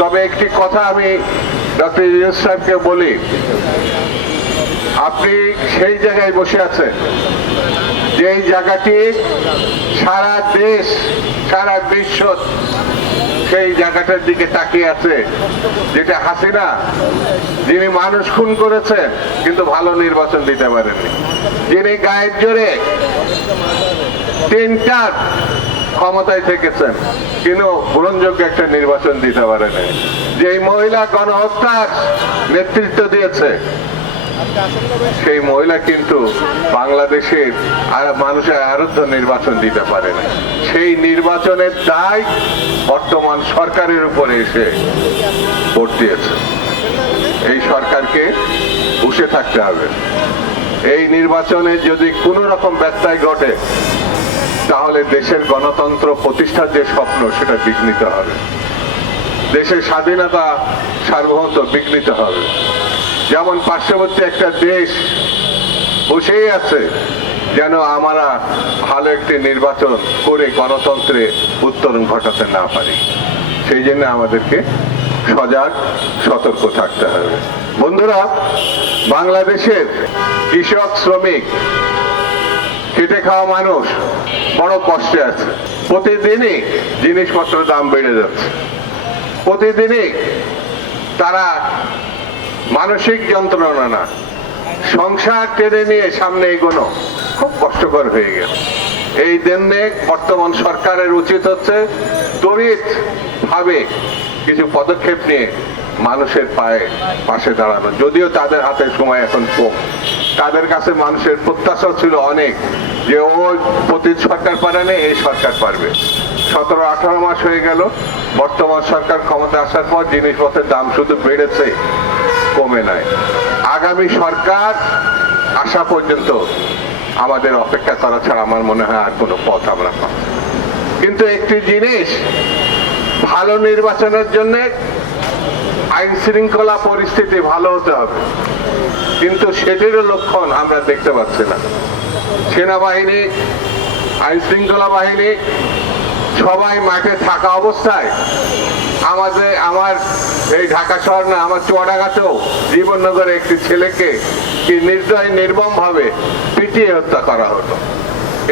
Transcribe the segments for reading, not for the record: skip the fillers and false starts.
তবে একটি কথা আমি ডক্টর ইউনূস সাহেবকে বলি, আপনি সেই জায়গায় বসে আছেন যেই জায়গাটি সারা দেশ সারা বিশ্ব সেই জায়গাটার দিকে তাকিয়ে আছে, যেটা হাসিনা, যিনি মানুষ খুন করেছেন কিন্তু ভালো নির্বাচন দিতে পারেননি, যিনি গায়ের জোরে 3টা ক্ষমতায় থেকেছেন কিন্তু গ্রহণযোগ্য একটা নির্বাচন দিতে পারেনি, যে মহিলা গণহত্যার নেতৃত্ব দিয়েছে সেই মহিলা কিন্তু বাংলাদেশের আর মানুষের আরাধ্য নির্বাচন দিতে পারে না। সেই নির্বাচনের দায় বর্তমান সরকারের উপরে এসে ভোট দিয়েছে। এই সরকারকে বসে থাকতে হবে। এই নির্বাচনে যদি কোনো রকম ব্যত্যয় ঘটে তাহলে দেশের গণতন্ত্র প্রতিষ্ঠার যে স্বপ্ন সেটা বিঘ্নিত হবে, দেশের স্বাধীনতা সার্বভৌমত্ব বিঘ্নিত হবে। যেমন পার্শ্ববর্তী একটা দেশ বসেই আছে যেন আমরা ভালো একটি নির্বাচন করে গণতন্ত্রে উত্তরণ ঘটাতে না পারি, সেই জন্য আমাদেরকে সজাগ সতর্ক থাকতে হবে। বন্ধুরা, বাংলাদেশের কৃষক শ্রমিক খেটে খাওয়া মানুষ বড় কষ্টে আছে। প্রতিদিনই জিনিসপত্রের দাম বেড়ে যাচ্ছে, প্রতিদিনই তারা মানসিক যন্ত্রণা না, সংসার টেনে নিয়ে সামনে এগোনো খুব কষ্টকর হয়ে গেল। এই জন্যে বর্তমান সরকারের উচিত হচ্ছে তড়িৎ ভাবে কিছু পদক্ষেপ নিয়ে মানুষের পাশে দাঁড়ানো। যদিও তাদের হাতে সময় এখন কম, তাদের কাছে মানুষের প্রত্যাশা ছিল অনেক যে ওই প্রতি সরকার পারে না, এই সরকার পারবে। 17-18 মাস হয়ে গেল বর্তমান সরকার ক্ষমতা আসার পর জিনিসপত্রের দাম শুধু বেড়েছে, কমে নাই। আগামী সরকার আসা পর্যন্ত আমাদের অপেক্ষা করা ছাড়া আমার মনে হয় আর কোনো পথ আমরা পাই। কিন্তু একটি জিনিস, ভালো নির্বাচনের জন্য আইন শৃঙ্খলা পরিস্থিতি ভালো হতে হবে, কিন্তু সেটিরও লক্ষণ আমরা দেখতে পাচ্ছি না। সেনাবাহিনী, আইন শৃঙ্খলা বাহিনী সবাই মাঠে থাকা অবস্থায় আমার এই ঢাকা শহর না, আমার চুয়াডাঙ্গাতেও জীবননগরে একটি ছেলেকে কি নির্মম ভাবে পিটিয়ে হত্যা করা হতো।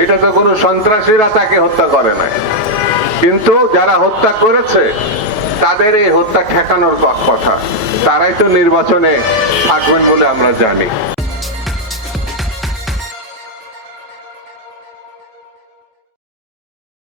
এটা তো কোনো সন্ত্রাসীরা তাকে হত্যা করে নাই, কিন্তু যারা হত্যা করেছে তাদের এই হত্যা ঠেকানোর কথা, তারাই তো নির্বাচনে থাকবেন বলে আমরা জানি।